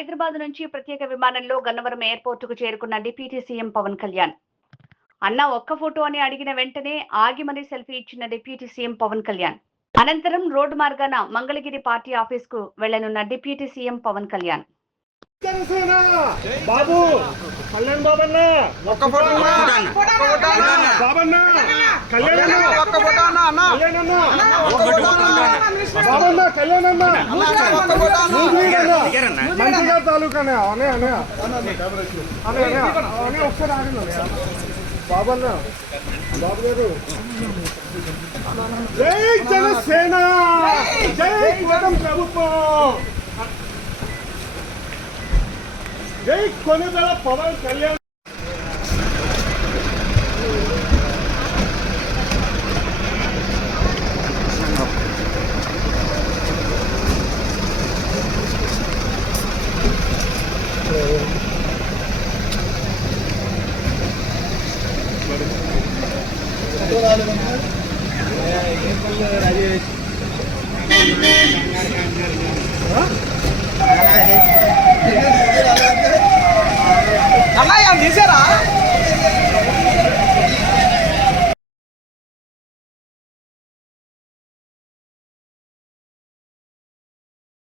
హైదరాబాద్ నుంచి ప్రత్యేక విమానంలో గన్నవరం ఎయిర్పోర్టుకు చేరుకున్న డిప్యూటీ సీఎం పవన్ కళ్యాణ్. అన్న ఒక్క ఫోటో అని అడిగిన వెంటనే ఆగి మరీ సెల్ఫీ ఇచ్చిన డిప్యూటీ సీఎం పవన్ కళ్యాణ్. అనంతరం రోడ్డు మార్గాన మంగళగిరి పార్టీ ఆఫీస్కు వెళ్లనున్న డిప్యూటీ సీఎం పవన్ కళ్యాణ్. బాబు కళ్యాణ్ బాబన్న ఒక్క ఫోటో బాబన్న కళ్యాణ్ ఒక్క ఫోటో అన్న బాబన్న కళ్యాణ్ అన్న మంచిగా తాలూకానే అనే అనే అనే అనే ఒకసారి ఆగిన బాబన్న బాబు గారు జై జనసేన జై కూటమి ప్రభుత్వం జై కొనిదెల పవన్ కళ్యాణ్. ఏ